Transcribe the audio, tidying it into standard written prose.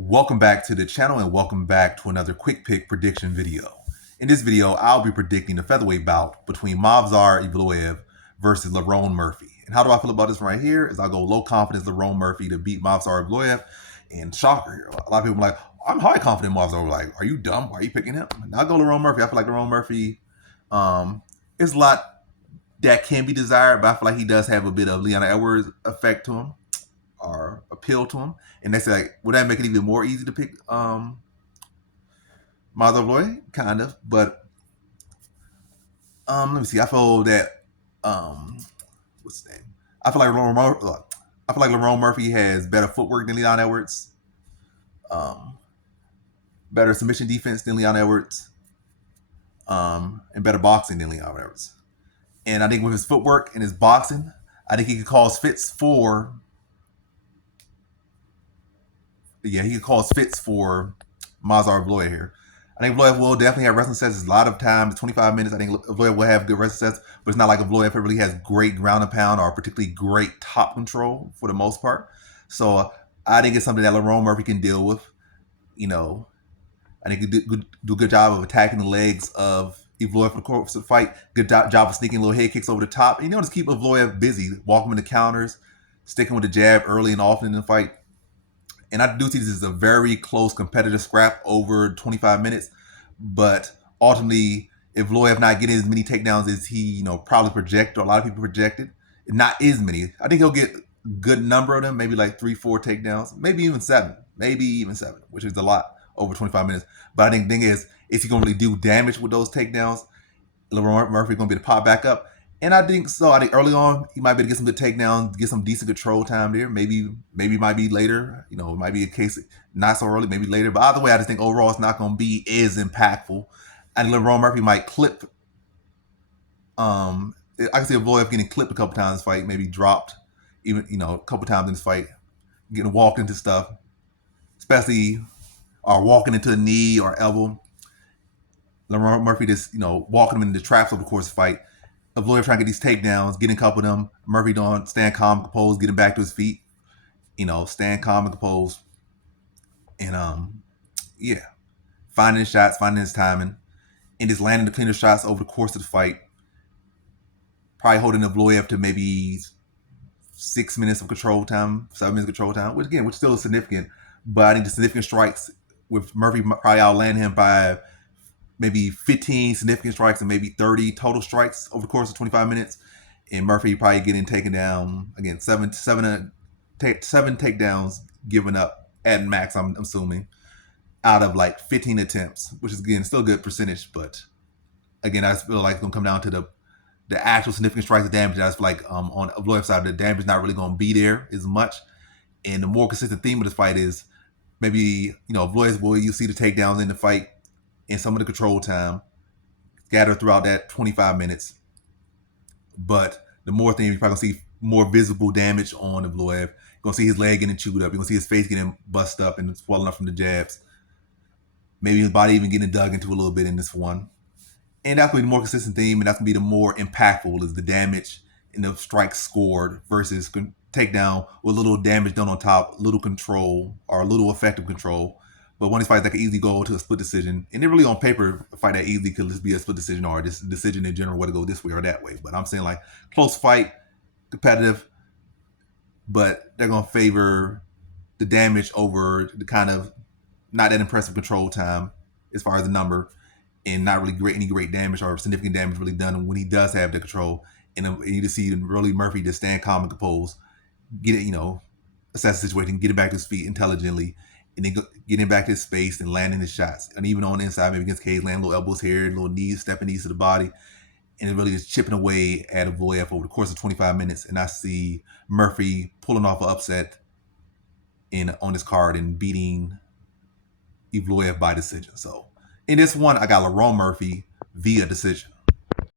Welcome back to the channel and welcome back to another quick pick prediction video. In this video, I'll be predicting the featherweight bout between Movsar Evloev versus Lerone Murphy. And how do I feel about this right here is I'll go low confidence Lerone Murphy to beat Movsar Evloev. And shocker here, a lot of people are like, I'm high confident Movsar. Like, are you dumb? Why are you picking him? And I'll go Lerone Murphy. I feel like Lerone Murphy is a lot that can be desired, but I feel like he does have a bit of Leon Edwards effect to him or appeal to him. And they say, like, would that make it even more easy to pick Movsar Evloev? Kind of, but let me see. I feel that what's his name? I feel like Lerone Murphy has better footwork than Leon Edwards, better submission defense than Leon Edwards, and better boxing than Leon Edwards. And I think with his footwork and his boxing, I think he could cause fits for. Yeah, he could cause fits for Movsar Evloev here. I think Evloev will definitely have wrestling sets. A lot of times, 25 minutes. I think Evloev will have good wrestling sets, but it's not like Evloev really has great ground and pound or particularly great top control for the most part. So I think it's something that Lerone Murphy can deal with. I think he do a good job of attacking the legs of Evloev for the course of the fight. Good job of sneaking little head kicks over the top. And just keep Evloev busy, walk him into counters, sticking with the jab early and often in the fight. And I do see this as a very close competitive scrap over 25 minutes. But ultimately, if Evloev not getting as many takedowns as he, probably projected, or a lot of people projected, not as many. I think he'll get a good number of them, maybe like 3-4 takedowns, maybe even seven, which is a lot over 25 minutes. But I think the thing is he going to really do damage with those takedowns? Lerone Murphy going to be able to pop back up. And I think so. I think early on, he might be able to get some good takedowns, get some decent control time there. Maybe it might be later. It might be a case not so early, maybe later. But either way, I just think overall it's not going to be as impactful. And Lerone Murphy might clip. I can see Evloev getting clipped a couple times in this fight, maybe dropped, even a couple times in this fight, getting walked into stuff, especially or walking into a knee or elbow. Lerone Murphy just walking him into traps over the course of the fight. Evloev trying to get these takedowns, getting a couple of them. Murphy doing stand calm, composed, getting back to his feet. Stand calm and composed. And finding his shots, finding his timing, and just landing the cleaner shots over the course of the fight. Probably holding Evloev to maybe 6 minutes of control time, 7 minutes of control time, which still is significant. But I think the significant strikes with Murphy probably outland him by maybe 15 significant strikes and maybe 30 total strikes over the course of 25 minutes. And Murphy probably getting taken down, again, seven takedowns given up at max, I'm assuming, out of like 15 attempts, which is, again, still a good percentage. But again, I just feel like it's going to come down to the actual significant strikes of damage. I just feel like on Evloev's side, the damage is not really going to be there as much. And the more consistent theme of this fight is maybe, Evloev's will you see the takedowns in the fight and some of the control time scattered throughout that 25 minutes. But the more thing, you're probably going to see more visible damage on Evloev. You're going to see his leg getting chewed up. You're going to see his face getting bust up and swelling up from the jabs. Maybe his body even getting dug into a little bit in this one. And that's going to be the more consistent theme, and that's going to be the more impactful is the damage and the strikes scored versus takedown with little damage done on top, little control or little effective control. But one of these fights that can easily go to a split decision, and it really on paper, a fight that easily could just be a split decision or this decision in general, whether to go this way or that way. But I'm saying like close fight, competitive, but they're going to favor the damage over the kind of not that impressive control time as far as the number, and not really any great damage or significant damage really done when he does have the control. And you just see really Murphy just stand calm and composed, get it, assess the situation, get it back to his feet intelligently, and then getting back to his space and landing his shots. And even on the inside, maybe against Cage, landing little elbows here, little knees, stepping knees to the body, and really just chipping away at Evloev over the course of 25 minutes. And I see Murphy pulling off an upset on this card and beating Evloev by decision. So in this one, I got Lerone Murphy via decision.